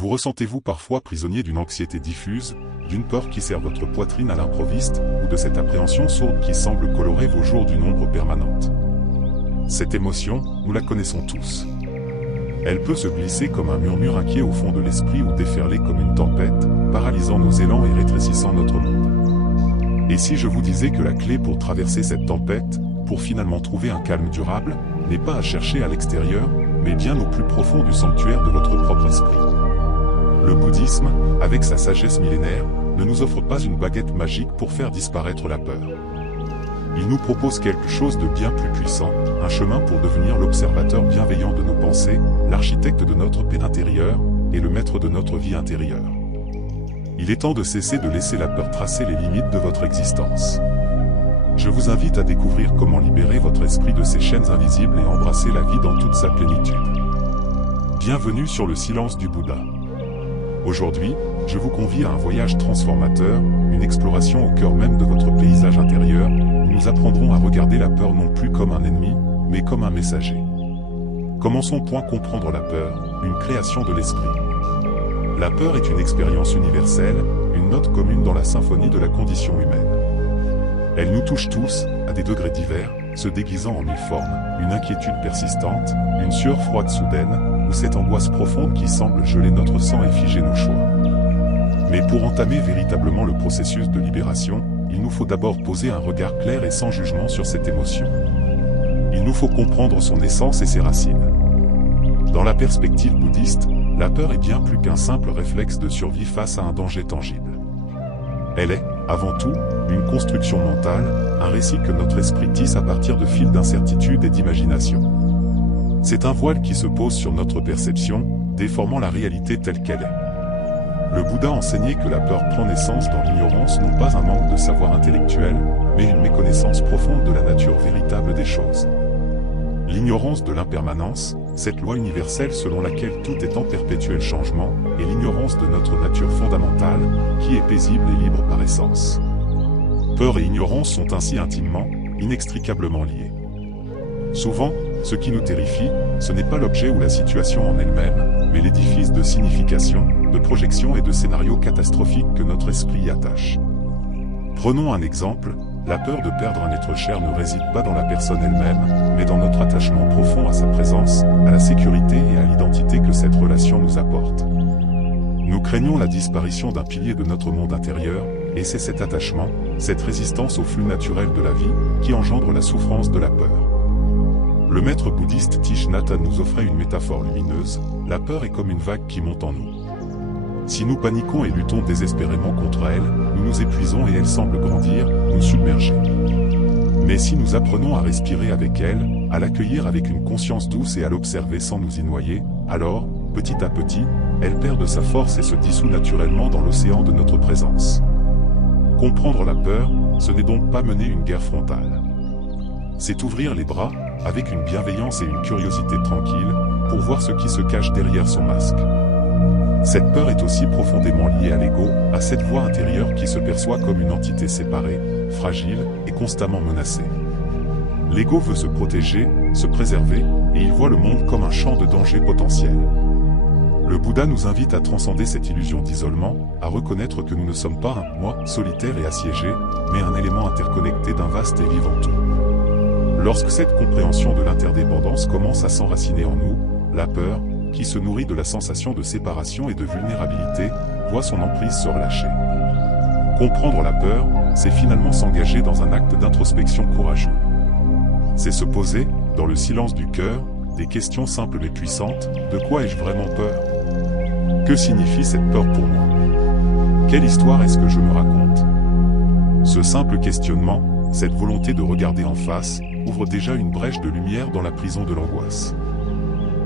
Vous ressentez-vous parfois prisonnier d'une anxiété diffuse, d'une peur qui serre votre poitrine à l'improviste, ou de cette appréhension sourde qui semble colorer vos jours d'une ombre permanente? Cette émotion, nous la connaissons tous. Elle peut se glisser comme un murmure inquiet au fond de l'esprit ou déferler comme une tempête, paralysant nos élans et rétrécissant notre monde. Et si je vous disais que la clé pour traverser cette tempête, pour finalement trouver un calme durable, n'est pas à chercher à l'extérieur, mais bien au plus profond du sanctuaire de votre propre esprit? Le bouddhisme, avec sa sagesse millénaire, ne nous offre pas une baguette magique pour faire disparaître la peur. Il nous propose quelque chose de bien plus puissant, un chemin pour devenir l'observateur bienveillant de nos pensées, l'architecte de notre paix intérieure, et le maître de notre vie intérieure. Il est temps de cesser de laisser la peur tracer les limites de votre existence. Je vous invite à découvrir comment libérer votre esprit de ces chaînes invisibles et embrasser la vie dans toute sa plénitude. Bienvenue sur le silence du Bouddha. Aujourd'hui, je vous convie à un voyage transformateur, une exploration au cœur même de votre paysage intérieur, où nous apprendrons à regarder la peur non plus comme un ennemi, mais comme un messager. Commençons par comprendre la peur, une création de l'esprit. La peur est une expérience universelle, une note commune dans la symphonie de la condition humaine. Elle nous touche tous, à des degrés divers, se déguisant en mille formes, une inquiétude persistante, une sueur froide soudaine, ou cette angoisse profonde qui semble geler notre sang et figer nos choix. Mais pour entamer véritablement le processus de libération, il nous faut d'abord poser un regard clair et sans jugement sur cette émotion. Il nous faut comprendre son essence et ses racines. Dans la perspective bouddhiste, la peur est bien plus qu'un simple réflexe de survie face à un danger tangible. Elle est, avant tout, une construction mentale, un récit que notre esprit tisse à partir de fils d'incertitude et d'imagination. C'est un voile qui se pose sur notre perception, déformant la réalité telle qu'elle est. Le Bouddha enseignait que la peur prend naissance dans l'ignorance, non pas un manque de savoir intellectuel, mais une méconnaissance profonde de la nature véritable des choses. L'ignorance de l'impermanence, cette loi universelle selon laquelle tout est en perpétuel changement, et l'ignorance de notre nature fondamentale, qui est paisible et libre par essence. Peur et ignorance sont ainsi intimement, inextricablement liés. Souvent, ce qui nous terrifie, ce n'est pas l'objet ou la situation en elle-même, mais l'édifice de signification, de projection et de scénarios catastrophiques que notre esprit y attache. Prenons un exemple, la peur de perdre un être cher ne réside pas dans la personne elle-même, mais dans notre attachement profond à sa présence, à la sécurité et à l'identité que cette relation nous apporte. Nous craignons la disparition d'un pilier de notre monde intérieur, et c'est cet attachement, cette résistance au flux naturel de la vie, qui engendre la souffrance de la peur. Le maître bouddhiste Thich Nhat Hanh nous offrait une métaphore lumineuse, la peur est comme une vague qui monte en nous. Si nous paniquons et luttons désespérément contre elle, nous nous épuisons et elle semble grandir, nous submerger. Mais si nous apprenons à respirer avec elle, à l'accueillir avec une conscience douce et à l'observer sans nous y noyer, alors, petit à petit, elle perd de sa force et se dissout naturellement dans l'océan de notre présence. Comprendre la peur, ce n'est donc pas mener une guerre frontale. C'est ouvrir les bras, avec une bienveillance et une curiosité tranquille, pour voir ce qui se cache derrière son masque. Cette peur est aussi profondément liée à l'ego, à cette voix intérieure qui se perçoit comme une entité séparée, fragile et constamment menacée. L'ego veut se protéger, se préserver, et il voit le monde comme un champ de danger potentiel. Le Bouddha nous invite à transcender cette illusion d'isolement, à reconnaître que nous ne sommes pas un « moi » solitaire et assiégé, mais un élément interconnecté d'un vaste et vivant tout. Lorsque cette compréhension de l'interdépendance commence à s'enraciner en nous, la peur, qui se nourrit de la sensation de séparation et de vulnérabilité, voit son emprise se relâcher. Comprendre la peur, c'est finalement s'engager dans un acte d'introspection courageux. C'est se poser, dans le silence du cœur, des questions simples mais puissantes, de quoi ai-je vraiment peur? Que signifie cette peur pour moi? Quelle histoire est-ce que je me raconte? Ce simple questionnement, cette volonté de regarder en face, ouvre déjà une brèche de lumière dans la prison de l'angoisse.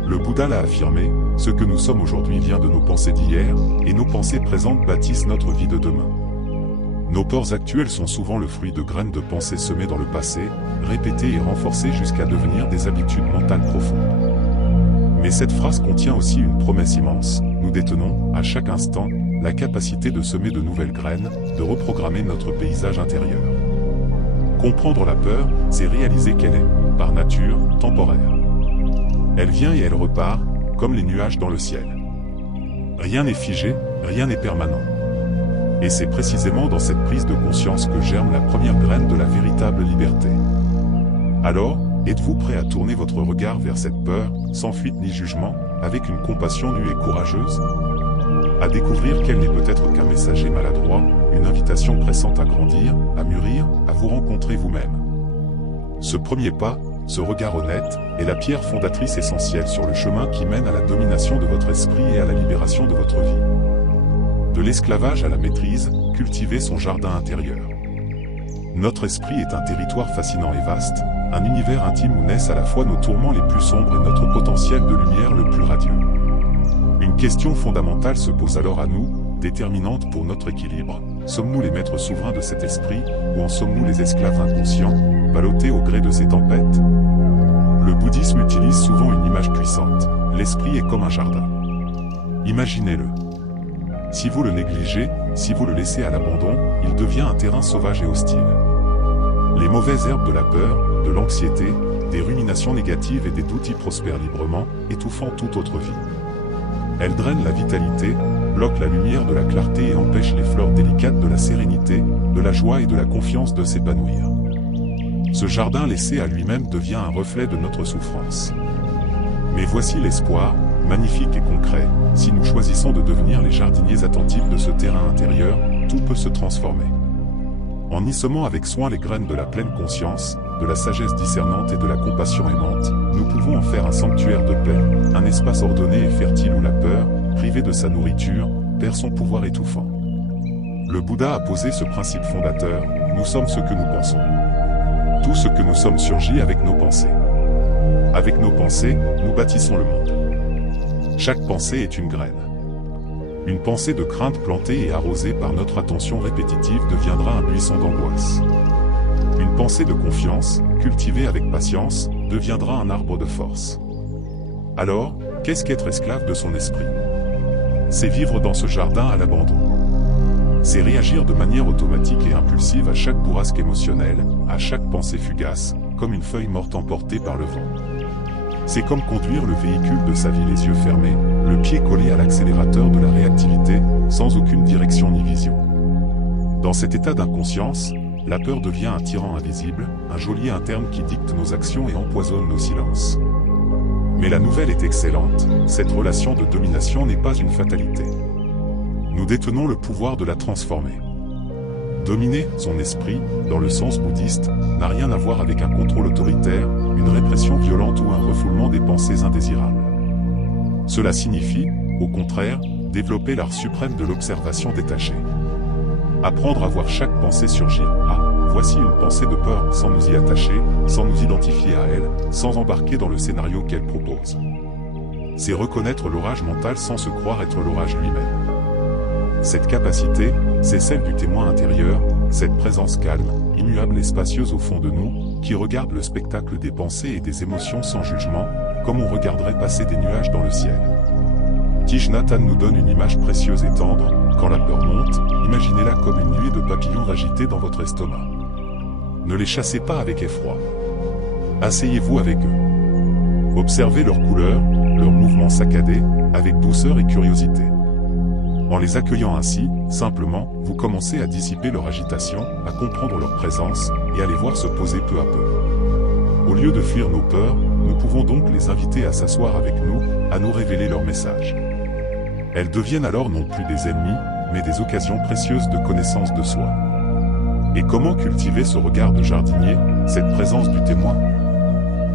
Le Bouddha l'a affirmé, ce que nous sommes aujourd'hui vient de nos pensées d'hier, et nos pensées présentes bâtissent notre vie de demain. Nos peurs actuelles sont souvent le fruit de graines de pensées semées dans le passé, répétées et renforcées jusqu'à devenir des habitudes mentales profondes. Mais cette phrase contient aussi une promesse immense, nous détenons, à chaque instant, la capacité de semer de nouvelles graines, de reprogrammer notre paysage intérieur. Comprendre la peur, c'est réaliser qu'elle est, par nature, temporaire. Elle vient et elle repart, comme les nuages dans le ciel. Rien n'est figé, rien n'est permanent. Et c'est précisément dans cette prise de conscience que germe la première graine de la véritable liberté. Alors, êtes-vous prêt à tourner votre regard vers cette peur, sans fuite ni jugement, avec une compassion nue et courageuse? À découvrir qu'elle n'est peut-être qu'un messager maladroit, une invitation pressante à grandir, à mûrir, à vous rencontrer vous-même. Ce premier pas, ce regard honnête, est la pierre fondatrice essentielle sur le chemin qui mène à la domination de votre esprit et à la libération de votre vie. De l'esclavage à la maîtrise, cultivez son jardin intérieur. Notre esprit est un territoire fascinant et vaste, un univers intime où naissent à la fois nos tourments les plus sombres et notre potentiel de lumière le plus radieux. Une question fondamentale se pose alors à nous, déterminante pour notre équilibre. Sommes-nous les maîtres souverains de cet esprit, ou en sommes-nous les esclaves inconscients, ballottés au gré de ces tempêtes? Le bouddhisme utilise souvent une image puissante. L'esprit est comme un jardin. Imaginez-le. Si vous le négligez, si vous le laissez à l'abandon, il devient un terrain sauvage et hostile. Les mauvaises herbes de la peur, de l'anxiété, des ruminations négatives et des doutes y prospèrent librement, étouffant toute autre vie. Elles drainent la vitalité, bloquent la lumière de la clarté et empêchent les fleurs délicates de la sérénité, de la joie et de la confiance de s'épanouir. Ce jardin laissé à lui-même devient un reflet de notre souffrance. Mais voici l'espoir, magnifique et concret, si nous choisissons de devenir les jardiniers attentifs de ce terrain intérieur, tout peut se transformer. En y semant avec soin les graines de la pleine conscience, de la sagesse discernante et de la compassion aimante, nous pouvons en faire un sanctuaire de paix, un espace ordonné et fertile où la peur, privée de sa nourriture, perd son pouvoir étouffant. Le Bouddha a posé ce principe fondateur, nous sommes ce que nous pensons. Tout ce que nous sommes surgit avec nos pensées. Avec nos pensées, nous bâtissons le monde. Chaque pensée est une graine. Une pensée de crainte plantée et arrosée par notre attention répétitive deviendra un buisson d'angoisse. Une pensée de confiance, cultivée avec patience, deviendra un arbre de force. Alors, qu'est-ce qu'être esclave de son esprit? C'est vivre dans ce jardin à l'abandon. C'est réagir de manière automatique et impulsive à chaque bourrasque émotionnelle, à chaque pensée fugace, comme une feuille morte emportée par le vent. C'est comme conduire le véhicule de sa vie les yeux fermés, le pied collé à l'accélérateur de la réactivité, sans aucune direction ni vision. Dans cet état d'inconscience, la peur devient un tyran invisible, un geôlier interne qui dicte nos actions et empoisonne nos silences. Mais la nouvelle est excellente, cette relation de domination n'est pas une fatalité. Nous détenons le pouvoir de la transformer. Dominer son esprit, dans le sens bouddhiste, n'a rien à voir avec un contrôle autoritaire, une répression violente ou un refoulement des pensées indésirables. Cela signifie, au contraire, développer l'art suprême de l'observation détachée. Apprendre à voir chaque pensée surgir. Ah, voici une pensée de peur, sans nous y attacher, sans nous identifier à elle, sans embarquer dans le scénario qu'elle propose. C'est reconnaître l'orage mental sans se croire être l'orage lui-même. Cette capacité, c'est celle du témoin intérieur, cette présence calme, immuable et spacieuse au fond de nous, qui regarde le spectacle des pensées et des émotions sans jugement, comme on regarderait passer des nuages dans le ciel. Thich Nhat Hanh nous donne une image précieuse et tendre. Quand la peur monte, imaginez-la comme une nuée de papillons agités dans votre estomac. Ne les chassez pas avec effroi. Asseyez-vous avec eux. Observez leurs couleurs, leurs mouvements saccadés, avec douceur et curiosité. En les accueillant ainsi, simplement, vous commencez à dissiper leur agitation, à comprendre leur présence, et à les voir se poser peu à peu. Au lieu de fuir nos peurs, nous pouvons donc les inviter à s'asseoir avec nous, à nous révéler leur message. Elles deviennent alors non plus des ennemis, mais des occasions précieuses de connaissance de soi. Et comment cultiver ce regard de jardinier, cette présence du témoin?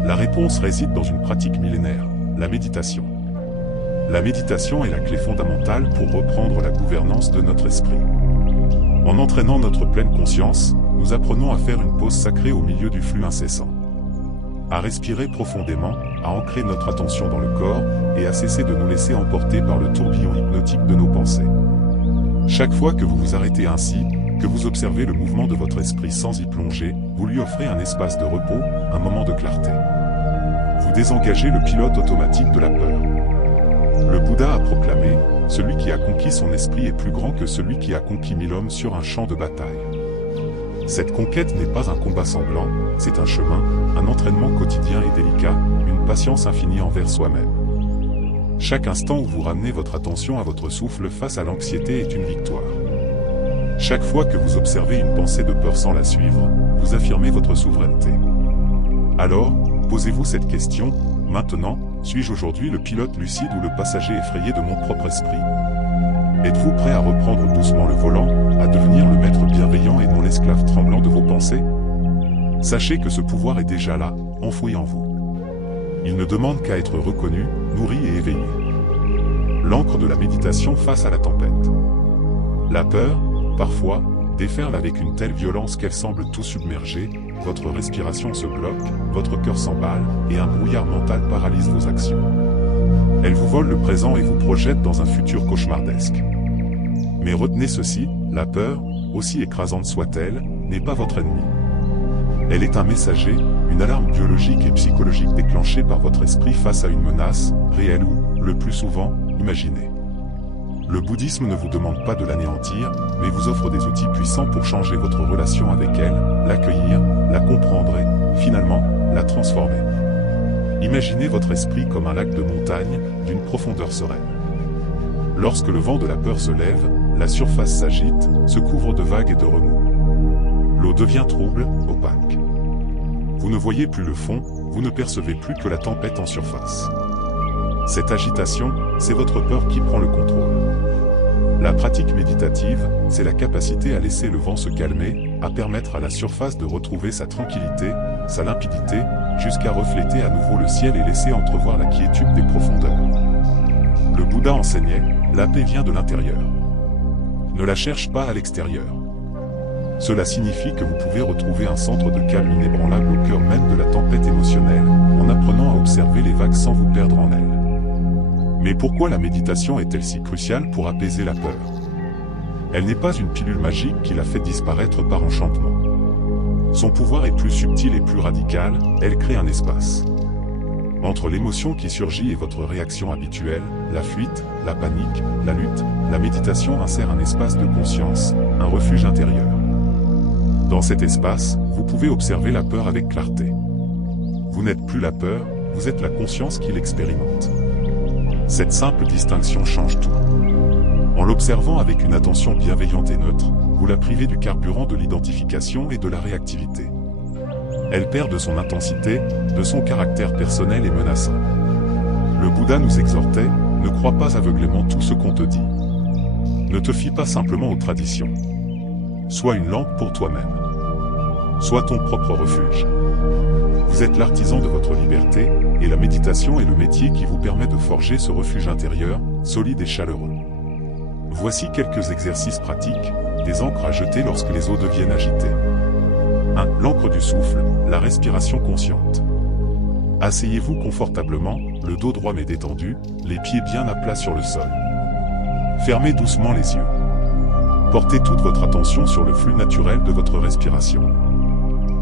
La réponse réside dans une pratique millénaire, la méditation. La méditation est la clé fondamentale pour reprendre la gouvernance de notre esprit. En entraînant notre pleine conscience, nous apprenons à faire une pause sacrée au milieu du flux incessant. À respirer profondément, à ancrer notre attention dans le corps, et à cesser de nous laisser emporter par le tourbillon hypnotique de nos pensées. Chaque fois que vous vous arrêtez ainsi, que vous observez le mouvement de votre esprit sans y plonger, vous lui offrez un espace de repos, un moment de clarté. Vous désengagez le pilote automatique de la peur. Le Bouddha a proclamé, « Celui qui a conquis son esprit est plus grand que celui qui a conquis 1000 hommes sur un champ de bataille. » Cette conquête n'est pas un combat sanglant, c'est un chemin, un entraînement quotidien et délicat, une patience infinie envers soi-même. Chaque instant où vous ramenez votre attention à votre souffle face à l'anxiété est une victoire. Chaque fois que vous observez une pensée de peur sans la suivre, vous affirmez votre souveraineté. Alors, posez-vous cette question, maintenant, suis-je aujourd'hui le pilote lucide ou le passager effrayé de mon propre esprit? Êtes-vous prêt à reprendre doucement le volant, à devenir le maître bienveillant et non l'esclave tremblant de vos pensées? Sachez que ce pouvoir est déjà là, enfoui en vous. Il ne demande qu'à être reconnu, nourri et éveillé. L'encre de la méditation face à la tempête. La peur, parfois, déferle avec une telle violence qu'elle semble tout submerger, votre respiration se bloque, votre cœur s'emballe, et un brouillard mental paralyse vos actions. Elle vous vole le présent et vous projette dans un futur cauchemardesque. Mais retenez ceci, la peur, aussi écrasante soit-elle, n'est pas votre ennemi. Elle est un messager, une alarme biologique et psychologique déclenchée par votre esprit face à une menace, réelle ou, le plus souvent, imaginée. Le bouddhisme ne vous demande pas de l'anéantir, mais vous offre des outils puissants pour changer votre relation avec elle, l'accueillir, la comprendre et, finalement, la transformer. Imaginez votre esprit comme un lac de montagne, d'une profondeur sereine. Lorsque le vent de la peur se lève, la surface s'agite, se couvre de vagues et de remous. L'eau devient trouble, opaque. Vous ne voyez plus le fond, vous ne percevez plus que la tempête en surface. Cette agitation, c'est votre peur qui prend le contrôle. La pratique méditative, c'est la capacité à laisser le vent se calmer, à permettre à la surface de retrouver sa tranquillité, sa limpidité, jusqu'à refléter à nouveau le ciel et laisser entrevoir la quiétude des profondeurs. Le Bouddha enseignait, la paix vient de l'intérieur. Ne la cherche pas à l'extérieur. Cela signifie que vous pouvez retrouver un centre de calme inébranlable au cœur même de la tempête émotionnelle, en apprenant à observer les vagues sans vous perdre en elles. Mais pourquoi la méditation est-elle si cruciale pour apaiser la peur? Elle n'est pas une pilule magique qui la fait disparaître par enchantement. Son pouvoir est plus subtil et plus radical, elle crée un espace. Entre l'émotion qui surgit et votre réaction habituelle, la fuite, la panique, la lutte, la méditation insère un espace de conscience, un refuge intérieur. Dans cet espace, vous pouvez observer la peur avec clarté. Vous n'êtes plus la peur, vous êtes la conscience qui l'expérimente. Cette simple distinction change tout. En l'observant avec une attention bienveillante et neutre, vous la privez du carburant de l'identification et de la réactivité. Elle perd de son intensité, de son caractère personnel et menaçant. Le Bouddha nous exhortait, ne crois pas aveuglément tout ce qu'on te dit. Ne te fie pas simplement aux traditions. Sois une lampe pour toi-même. Sois ton propre refuge. Vous êtes l'artisan de votre liberté, et la méditation est le métier qui vous permet de forger ce refuge intérieur, solide et chaleureux. Voici quelques exercices pratiques, des encres à jeter lorsque les eaux deviennent agitées. 1. L'encre du souffle, la respiration consciente. Asseyez-vous confortablement, le dos droit mais détendu, les pieds bien à plat sur le sol. Fermez doucement les yeux. Portez toute votre attention sur le flux naturel de votre respiration.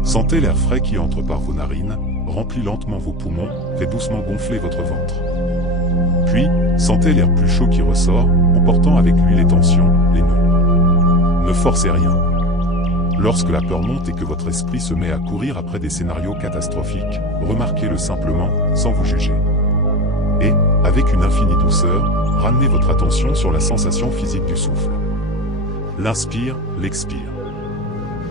Sentez l'air frais qui entre par vos narines, remplit lentement vos poumons, fait doucement gonfler votre ventre. Puis, sentez l'air plus chaud qui ressort, emportant avec lui les tensions, les nœuds. Ne forcez rien. Lorsque la peur monte et que votre esprit se met à courir après des scénarios catastrophiques, remarquez-le simplement, sans vous juger. Et, avec une infinie douceur, ramenez votre attention sur la sensation physique du souffle. L'inspire, l'expire.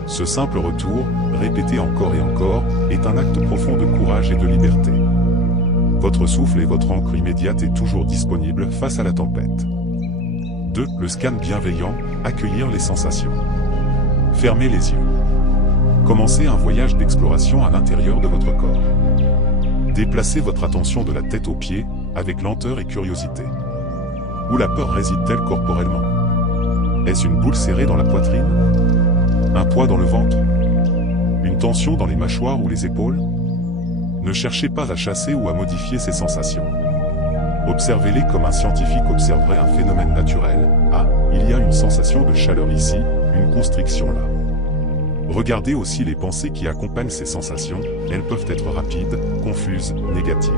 Ce simple retour, répété encore et encore, est un acte profond de courage et de liberté. Votre souffle et votre encre immédiate est toujours disponible face à la tempête. 2. Le scan bienveillant, accueillir les sensations. Fermez les yeux. Commencez un voyage d'exploration à l'intérieur de votre corps. Déplacez votre attention de la tête aux pieds, avec lenteur et curiosité. Où la peur réside-t-elle corporellement? Est-ce une boule serrée dans la poitrine? Un poids dans le ventre? Une tension dans les mâchoires ou les épaules? Ne cherchez pas à chasser ou à modifier ces sensations. Observez-les comme un scientifique observerait un phénomène naturel. Ah, il y a une sensation de chaleur ici, une constriction là. Regardez aussi les pensées qui accompagnent ces sensations, elles peuvent être rapides, confuses, négatives.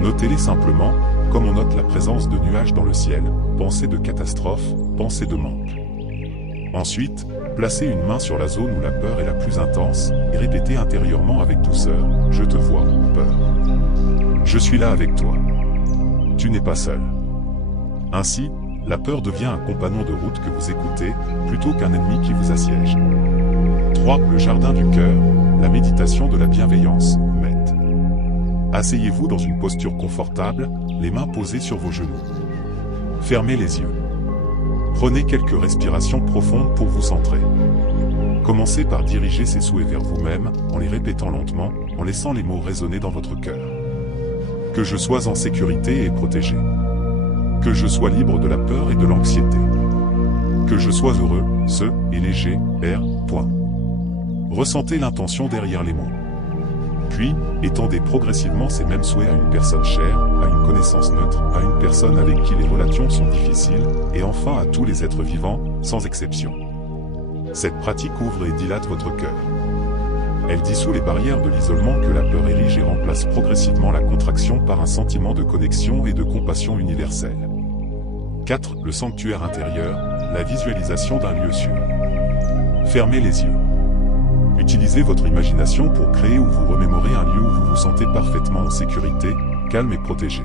Notez-les simplement, comme on note la présence de nuages dans le ciel, pensées de catastrophe, pensées de manque. Ensuite, placez une main sur la zone où la peur est la plus intense, et répétez intérieurement avec douceur, je te vois, peur. Je suis là avec toi. tu n'es pas seul. Ainsi, la peur devient un compagnon de route que vous écoutez, plutôt qu'un ennemi qui vous assiège. 3. Le jardin du cœur, la méditation de la bienveillance, Maître. Asseyez-vous dans une posture confortable, les mains posées sur vos genoux. Fermez les yeux. Prenez quelques respirations profondes pour vous centrer. Commencez par diriger ces souhaits vers vous-même, en les répétant lentement, en laissant les mots résonner dans votre cœur. Que je sois en sécurité et protégé. Que je sois libre de la peur et de l'anxiété. Que je sois heureux, et léger, point. Ressentez l'intention derrière les mots. Puis, étendez progressivement ces mêmes souhaits à une personne chère, à une connaissance neutre, à une personne avec qui les relations sont difficiles, et enfin à tous les êtres vivants, sans exception. Cette pratique ouvre et dilate votre cœur. Elle dissout les barrières de l'isolement que la peur érige et remplace progressivement la contraction par un sentiment de connexion et de compassion universelle. 4. Le sanctuaire intérieur, la visualisation d'un lieu sûr. Fermez les yeux. Utilisez votre imagination pour créer ou vous remémorer un lieu où vous vous sentez parfaitement en sécurité, calme et protégé.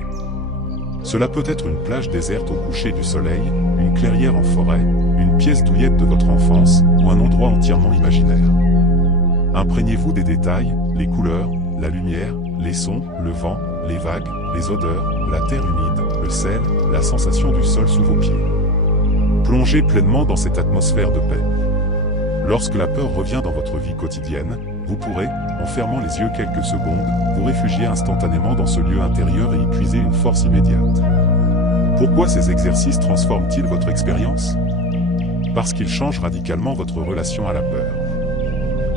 Cela peut être une plage déserte au coucher du soleil, une clairière en forêt, une pièce douillette de votre enfance, ou un endroit entièrement imaginaire. Imprégnez-vous des détails, les couleurs, la lumière, les sons, le vent, les vagues, les odeurs, la terre humide, le sel, la sensation du sol sous vos pieds. Plongez pleinement dans cette atmosphère de paix. Lorsque la peur revient dans votre vie quotidienne, vous pourrez, en fermant les yeux quelques secondes, vous réfugier instantanément dans ce lieu intérieur et y puiser une force immédiate. Pourquoi ces exercices transforment-ils votre expérience? Parce qu'ils changent radicalement votre relation à la peur.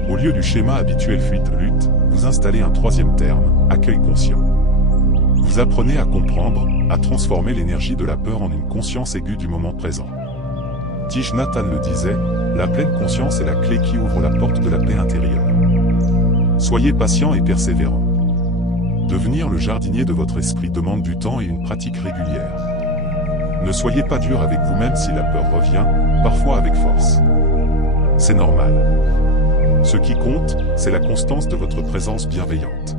Au lieu du schéma habituel fuite-lutte, vous installez un troisième terme, accueil conscient. Vous apprenez à comprendre, à transformer l'énergie de la peur en une conscience aiguë du moment présent. Thich Nhat Hanh le disait, la pleine conscience est la clé qui ouvre la porte de la paix intérieure. Soyez patient et persévérant. Devenir le jardinier de votre esprit demande du temps et une pratique régulière. Ne soyez pas dur avec vous-même si la peur revient, parfois avec force. C'est normal. Ce qui compte, c'est la constance de votre présence bienveillante.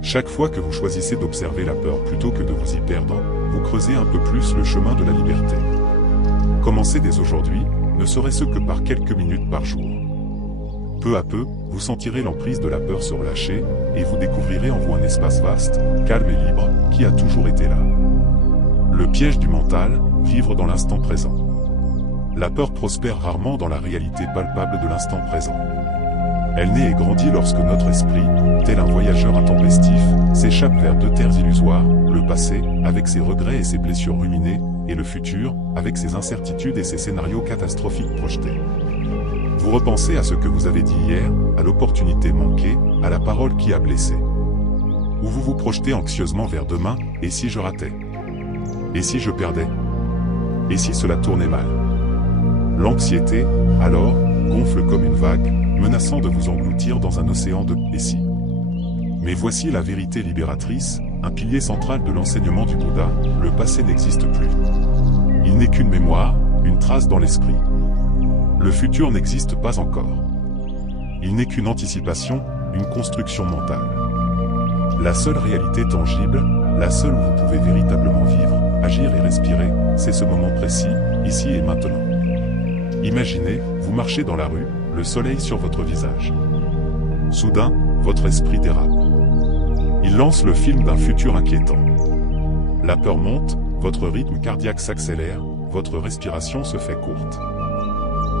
Chaque fois que vous choisissez d'observer la peur plutôt que de vous y perdre, vous creusez un peu plus le chemin de la liberté. Commencez dès aujourd'hui, ne serait-ce que par quelques minutes par jour. Peu à peu, vous sentirez l'emprise de la peur se relâcher, et vous découvrirez en vous un espace vaste, calme et libre, qui a toujours été là. Le piège du mental, vivre dans l'instant présent. La peur prospère rarement dans la réalité palpable de l'instant présent. Elle naît et grandit lorsque notre esprit, tel un voyageur intempestif, s'échappe vers deux terres illusoires, le passé, avec ses regrets et ses blessures ruminées, et le futur, avec ses incertitudes et ses scénarios catastrophiques projetés. Vous repensez à ce que vous avez dit hier, à l'opportunité manquée, à la parole qui a blessé. Ou vous vous projetez anxieusement vers demain, et si je ratais? Et si je perdais? Et si cela tournait mal? L'anxiété, alors, gonfle comme une vague, menaçant de vous engloutir dans un océan de « et si ». Mais voici la vérité libératrice, un pilier central de l'enseignement du Bouddha, le passé n'existe plus. Il n'est qu'une mémoire, une trace dans l'esprit. Le futur n'existe pas encore. Il n'est qu'une anticipation, une construction mentale. La seule réalité tangible, la seule où vous pouvez véritablement vivre, agir et respirer, c'est ce moment précis, ici et maintenant. Imaginez, vous marchez dans la rue, le soleil sur votre visage. Soudain, votre esprit dérape. Il lance le film d'un futur inquiétant. La peur monte, votre rythme cardiaque s'accélère, votre respiration se fait courte.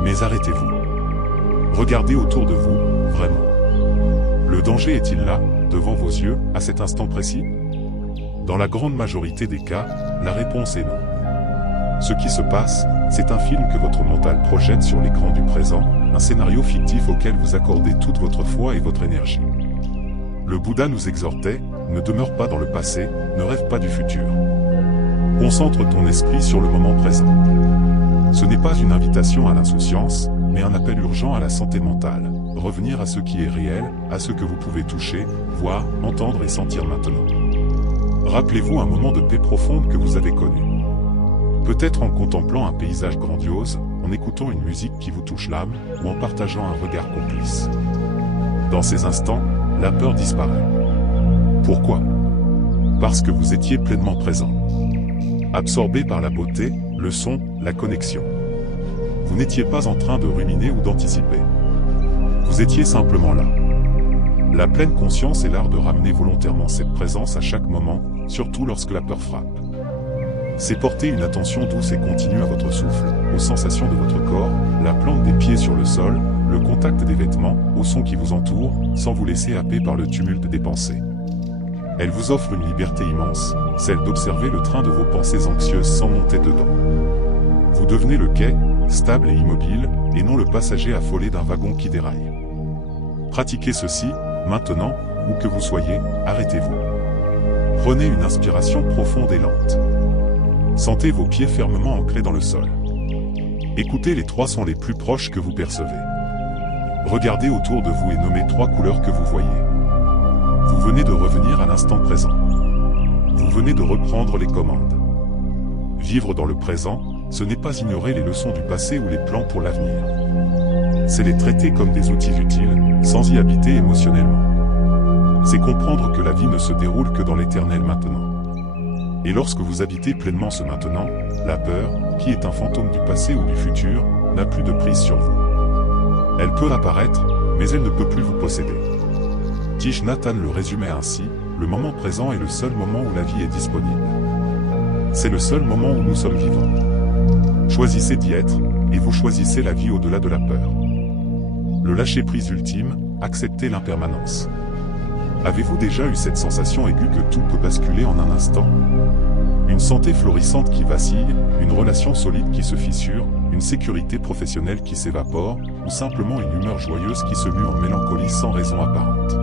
Mais arrêtez-vous. Regardez autour de vous, vraiment. Le danger est-il là, devant vos yeux, à cet instant précis? Dans la grande majorité des cas, la réponse est non. Ce qui se passe, c'est un film que votre mental projette sur l'écran du présent, un scénario fictif auquel vous accordez toute votre foi et votre énergie. Le Bouddha nous exhortait, ne demeure pas dans le passé, ne rêve pas du futur. Concentre ton esprit sur le moment présent. Ce n'est pas une invitation à l'insouciance, mais un appel urgent à la santé mentale, revenir à ce qui est réel, à ce que vous pouvez toucher, voir, entendre et sentir maintenant. Rappelez-vous un moment de paix profonde que vous avez connu. Peut-être en contemplant un paysage grandiose, en écoutant une musique qui vous touche l'âme, ou en partageant un regard complice. Dans ces instants, la peur disparaît. Pourquoi? Parce que vous étiez pleinement présent. Absorbé par la beauté, le son, la connexion. Vous n'étiez pas en train de ruminer ou d'anticiper. Vous étiez simplement là. La pleine conscience est l'art de ramener volontairement cette présence à chaque moment, surtout lorsque la peur frappe. C'est porter une attention douce et continue à votre souffle, aux sensations de votre corps, la plante des pieds sur le sol, le contact des vêtements, aux sons qui vous entourent, sans vous laisser happer par le tumulte des pensées. Elle vous offre une liberté immense, celle d'observer le train de vos pensées anxieuses sans monter dedans. Vous devenez le quai, stable et immobile, et non le passager affolé d'un wagon qui déraille. Pratiquez ceci, maintenant, où que vous soyez, arrêtez-vous. Prenez une inspiration profonde et lente. Sentez vos pieds fermement ancrés dans le sol. Écoutez les 3 sons les plus proches que vous percevez. Regardez autour de vous et nommez 3 couleurs que vous voyez. Vous venez de revenir à l'instant présent. Vous venez de reprendre les commandes. Vivre dans le présent, ce n'est pas ignorer les leçons du passé ou les plans pour l'avenir. C'est les traiter comme des outils utiles, sans y habiter émotionnellement. C'est comprendre que la vie ne se déroule que dans l'éternel maintenant. Et lorsque vous habitez pleinement ce maintenant, la peur, qui est un fantôme du passé ou du futur, n'a plus de prise sur vous. Elle peut apparaître, mais elle ne peut plus vous posséder. Thich Nhat Hanh le résumait ainsi, le moment présent est le seul moment où la vie est disponible. C'est le seul moment où nous sommes vivants. Choisissez d'y être, et vous choisissez la vie au-delà de la peur. Le lâcher-prise ultime, accepter l'impermanence. Avez-vous déjà eu cette sensation aiguë que tout peut basculer en un instant? Une santé florissante qui vacille, une relation solide qui se fissure, une sécurité professionnelle qui s'évapore, ou simplement une humeur joyeuse qui se mue en mélancolie sans raison apparente.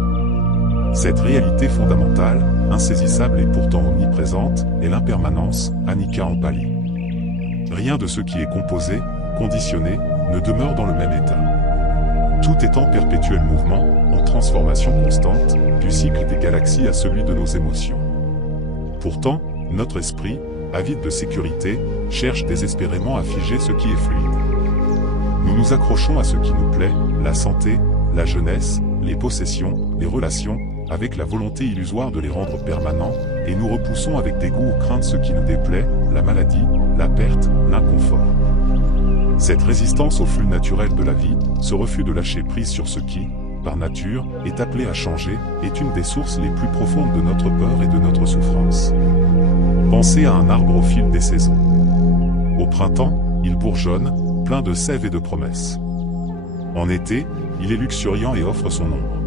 Cette réalité fondamentale, insaisissable et pourtant omniprésente, est l'impermanence, Annika en pali. Rien de ce qui est composé, conditionné, ne demeure dans le même état. Tout est en perpétuel mouvement, en transformation constante, du cycle des galaxies à celui de nos émotions. Pourtant, notre esprit, avide de sécurité, cherche désespérément à figer ce qui est fluide. Nous nous accrochons à ce qui nous plaît, la santé, la jeunesse, les possessions, les relations, avec la volonté illusoire de les rendre permanents, et nous repoussons avec dégoût ou crainte ce qui nous déplaît, la maladie, la perte, l'inconfort. Cette résistance au flux naturel de la vie, ce refus de lâcher prise sur ce qui, par nature, est appelé à changer, est une des sources les plus profondes de notre peur et de notre souffrance. Pensez à un arbre au fil des saisons. Au printemps, il bourgeonne, plein de sève et de promesses. En été, il est luxuriant et offre son ombre.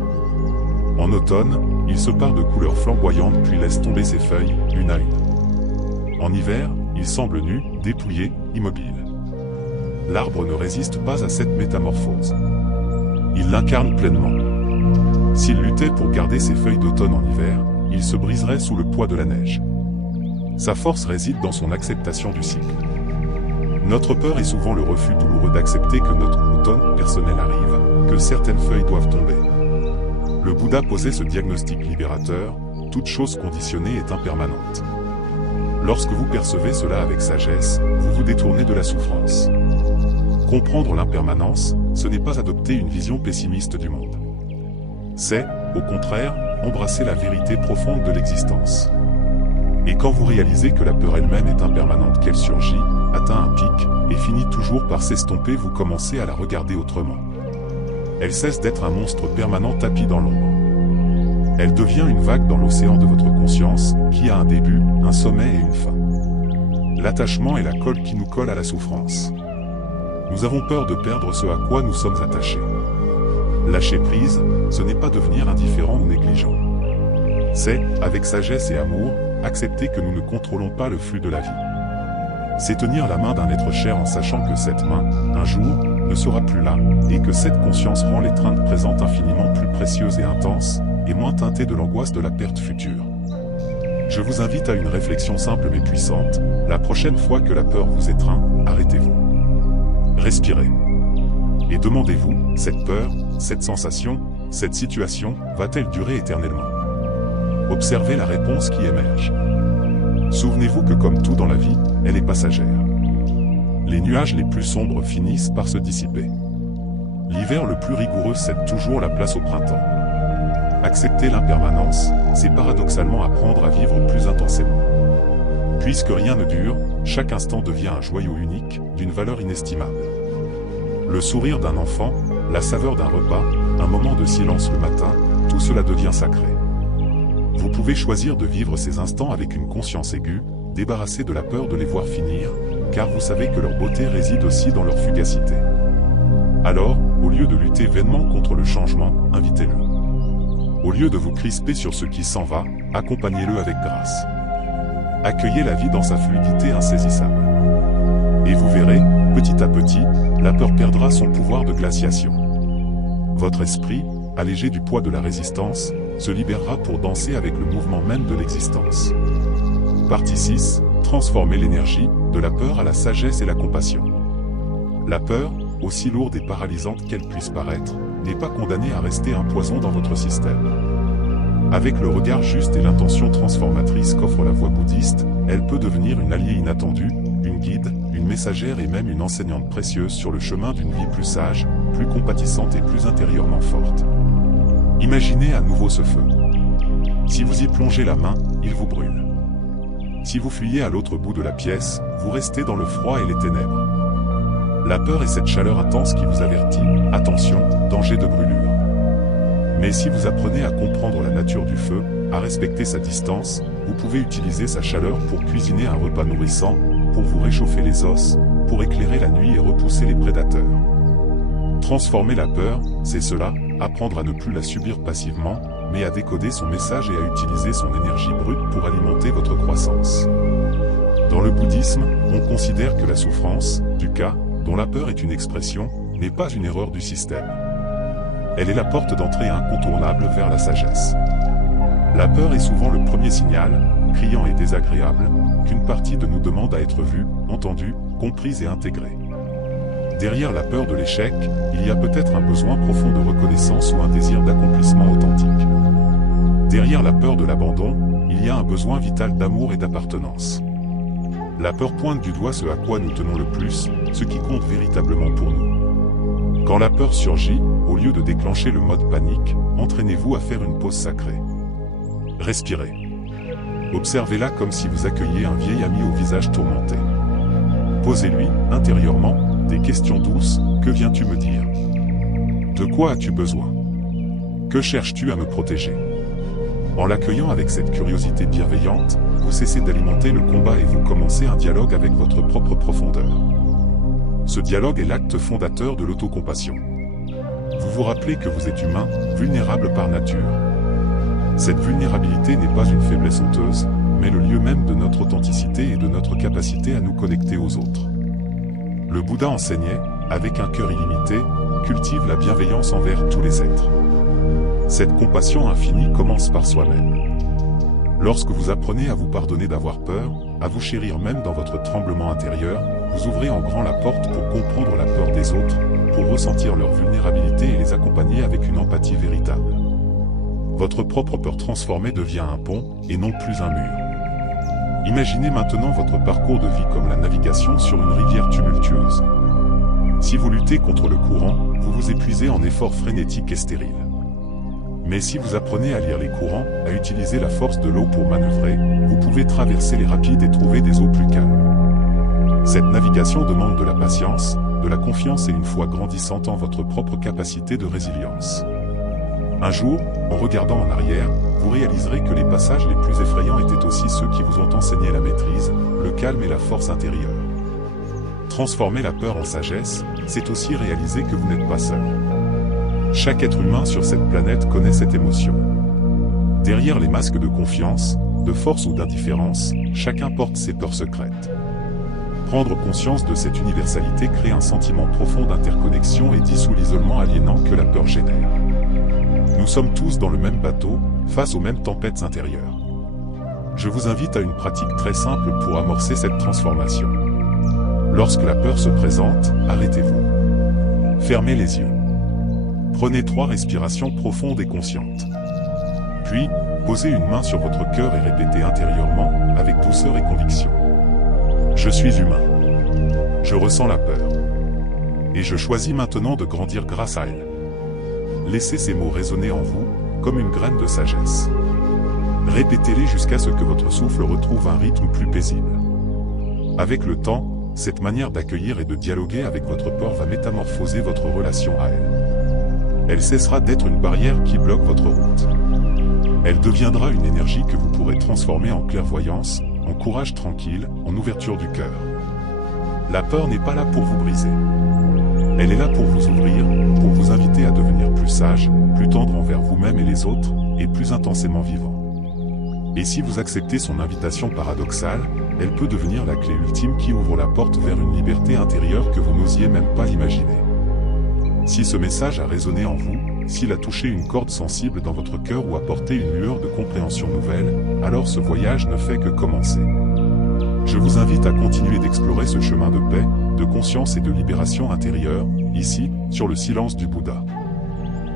En automne, il se pare de couleurs flamboyantes puis laisse tomber ses feuilles, une à une. En hiver, il semble nu, dépouillé, immobile. L'arbre ne résiste pas à cette métamorphose. Il l'incarne pleinement. S'il luttait pour garder ses feuilles d'automne en hiver, il se briserait sous le poids de la neige. Sa force réside dans son acceptation du cycle. Notre peur est souvent le refus douloureux d'accepter que notre automne personnel arrive, que certaines feuilles doivent tomber. Le Bouddha posait ce diagnostic libérateur, toute chose conditionnée est impermanente. Lorsque vous percevez cela avec sagesse, vous vous détournez de la souffrance. Comprendre l'impermanence, ce n'est pas adopter une vision pessimiste du monde. C'est, au contraire, embrasser la vérité profonde de l'existence. Et quand vous réalisez que la peur elle-même est impermanente, qu'elle surgit, atteint un pic, et finit toujours par s'estomper, vous commencez à la regarder autrement. Elle cesse d'être un monstre permanent tapi dans l'ombre. Elle devient une vague dans l'océan de votre conscience, qui a un début, un sommet et une fin. L'attachement est la colle qui nous colle à la souffrance. Nous avons peur de perdre ce à quoi nous sommes attachés. Lâcher prise, ce n'est pas devenir indifférent ou négligent. C'est, avec sagesse et amour, accepter que nous ne contrôlons pas le flux de la vie. C'est tenir la main d'un être cher en sachant que cette main, un jour, ne sera plus là, et que cette conscience rend l'étreinte présente infiniment plus précieuse et intense, et moins teintée de l'angoisse de la perte future. Je vous invite à une réflexion simple mais puissante. La prochaine fois que la peur vous étreint, arrêtez-vous. Respirez. Et demandez-vous, cette peur, cette sensation, cette situation, va-t-elle durer éternellement? Observez la réponse qui émerge. Souvenez-vous que comme tout dans la vie, elle est passagère. Les nuages les plus sombres finissent par se dissiper. L'hiver le plus rigoureux cède toujours la place au printemps. Accepter l'impermanence, c'est paradoxalement apprendre à vivre plus intensément. Puisque rien ne dure, chaque instant devient un joyau unique, d'une valeur inestimable. Le sourire d'un enfant, la saveur d'un repas, un moment de silence le matin, tout cela devient sacré. Vous pouvez choisir de vivre ces instants avec une conscience aiguë, débarrassé de la peur de les voir finir, car vous savez que leur beauté réside aussi dans leur fugacité. Alors, au lieu de lutter vainement contre le changement, invitez-le. Au lieu de vous crisper sur ce qui s'en va, accompagnez-le avec grâce. Accueillez la vie dans sa fluidité insaisissable. Et vous verrez, petit à petit, la peur perdra son pouvoir de glaciation. Votre esprit, allégé du poids de la résistance, se libérera pour danser avec le mouvement même de l'existence. Partie 6. Transformez l'énergie, de la peur à la sagesse et la compassion. La peur, aussi lourde et paralysante qu'elle puisse paraître, n'est pas condamnée à rester un poison dans votre système. Avec le regard juste et l'intention transformatrice qu'offre la voie bouddhiste, elle peut devenir une alliée inattendue, une guide, une messagère et même une enseignante précieuse sur le chemin d'une vie plus sage, plus compatissante et plus intérieurement forte. Imaginez à nouveau ce feu. Si vous y plongez la main, il vous brûle. Si vous fuyez à l'autre bout de la pièce, vous restez dans le froid et les ténèbres. La peur est cette chaleur intense qui vous avertit, attention, danger de brûlure. Mais si vous apprenez à comprendre la nature du feu, à respecter sa distance, vous pouvez utiliser sa chaleur pour cuisiner un repas nourrissant, pour vous réchauffer les os, pour éclairer la nuit et repousser les prédateurs. Transformer la peur, c'est cela, apprendre à ne plus la subir passivement, mais à décoder son message et à utiliser son énergie brute pour alimenter votre croissance. Dans le bouddhisme, on considère que la souffrance, dukkha, dont la peur est une expression, n'est pas une erreur du système. Elle est la porte d'entrée incontournable vers la sagesse. La peur est souvent le premier signal, criant et désagréable, qu'une partie de nous demande à être vue, entendue, comprise et intégrée. Derrière la peur de l'échec, il y a peut-être un besoin profond de reconnaissance ou un désir d'accomplissement authentique. Derrière la peur de l'abandon, il y a un besoin vital d'amour et d'appartenance. La peur pointe du doigt ce à quoi nous tenons le plus, ce qui compte véritablement pour nous. Quand la peur surgit, au lieu de déclencher le mode panique, entraînez-vous à faire une pause sacrée. Respirez. Observez-la comme si vous accueilliez un vieil ami au visage tourmenté. Posez-lui, intérieurement, des questions douces. Que viens-tu me dire? De quoi as-tu besoin? Que cherches-tu à me protéger? En l'accueillant avec cette curiosité bienveillante, vous cessez d'alimenter le combat et vous commencez un dialogue avec votre propre profondeur. Ce dialogue est l'acte fondateur de l'autocompassion. Vous vous rappelez que vous êtes humain, vulnérable par nature. Cette vulnérabilité n'est pas une faiblesse honteuse, mais le lieu même de notre authenticité et de notre capacité à nous connecter aux autres. Le Bouddha enseignait, avec un cœur illimité, cultive la bienveillance envers tous les êtres. Cette compassion infinie commence par soi-même. Lorsque vous apprenez à vous pardonner d'avoir peur, à vous chérir même dans votre tremblement intérieur, vous ouvrez en grand la porte pour comprendre la peur des autres, pour ressentir leur vulnérabilité et les accompagner avec une empathie véritable. Votre propre peur transformée devient un pont, et non plus un mur. Imaginez maintenant votre parcours de vie comme la navigation sur une rivière tumultueuse. Si vous luttez contre le courant, vous vous épuisez en efforts frénétiques et stériles. Mais si vous apprenez à lire les courants, à utiliser la force de l'eau pour manœuvrer, vous pouvez traverser les rapides et trouver des eaux plus calmes. Cette navigation demande de la patience, de la confiance et une foi grandissante en votre propre capacité de résilience. Un jour, en regardant en arrière, vous réaliserez que les passages les plus effrayants étaient aussi ceux qui vous ont enseigné la maîtrise, le calme et la force intérieure. Transformer la peur en sagesse, c'est aussi réaliser que vous n'êtes pas seul. Chaque être humain sur cette planète connaît cette émotion. Derrière les masques de confiance, de force ou d'indifférence, chacun porte ses peurs secrètes. Prendre conscience de cette universalité crée un sentiment profond d'interconnexion et dissout l'isolement aliénant que la peur génère. Nous sommes tous dans le même bateau, face aux mêmes tempêtes intérieures. Je vous invite à une pratique très simple pour amorcer cette transformation. Lorsque la peur se présente, arrêtez-vous. Fermez les yeux. Prenez 3 respirations profondes et conscientes. Puis, posez une main sur votre cœur et répétez intérieurement, avec douceur et conviction. Je suis humain. Je ressens la peur. Et je choisis maintenant de grandir grâce à elle. Laissez ces mots résonner en vous, comme une graine de sagesse. Répétez-les jusqu'à ce que votre souffle retrouve un rythme plus paisible. Avec le temps, cette manière d'accueillir et de dialoguer avec votre peur va métamorphoser votre relation à elle. Elle cessera d'être une barrière qui bloque votre route. Elle deviendra une énergie que vous pourrez transformer en clairvoyance, en courage tranquille, en ouverture du cœur. La peur n'est pas là pour vous briser. Elle est là pour vous ouvrir, pour vous inviter à devenir plus sage, plus tendre envers vous-même et les autres, et plus intensément vivant. Et si vous acceptez son invitation paradoxale, elle peut devenir la clé ultime qui ouvre la porte vers une liberté intérieure que vous n'osiez même pas imaginer. Si ce message a résonné en vous, s'il a touché une corde sensible dans votre cœur ou apporté une lueur de compréhension nouvelle, alors ce voyage ne fait que commencer. Je vous invite à continuer d'explorer ce chemin de paix, de conscience et de libération intérieure, ici, sur le silence du Bouddha.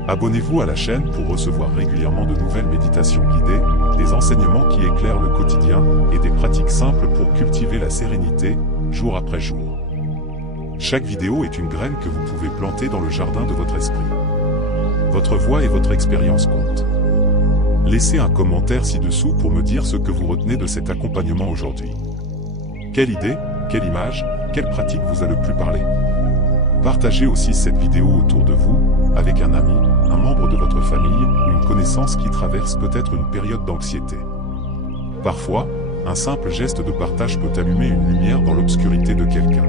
Abonnez-vous à la chaîne pour recevoir régulièrement de nouvelles méditations guidées, des enseignements qui éclairent le quotidien, et des pratiques simples pour cultiver la sérénité, jour après jour. Chaque vidéo est une graine que vous pouvez planter dans le jardin de votre esprit. Votre voix et votre expérience comptent. Laissez un commentaire ci-dessous pour me dire ce que vous retenez de cet accompagnement aujourd'hui. Quelle idée, quelle image, quelle pratique vous a le plus parlé? Partagez aussi cette vidéo autour de vous, avec un ami, un membre de votre famille, une connaissance qui traverse peut-être une période d'anxiété. Parfois, un simple geste de partage peut allumer une lumière dans l'obscurité de quelqu'un.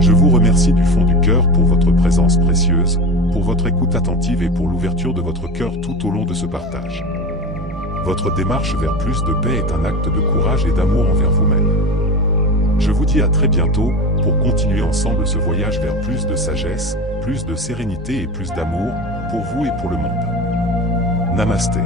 Je vous remercie du fond du cœur pour votre présence précieuse, pour votre écoute attentive et pour l'ouverture de votre cœur tout au long de ce partage. Votre démarche vers plus de paix est un acte de courage et d'amour envers vous-même. Je vous dis à très bientôt, pour continuer ensemble ce voyage vers plus de sagesse, plus de sérénité et plus d'amour, pour vous et pour le monde. Namasté.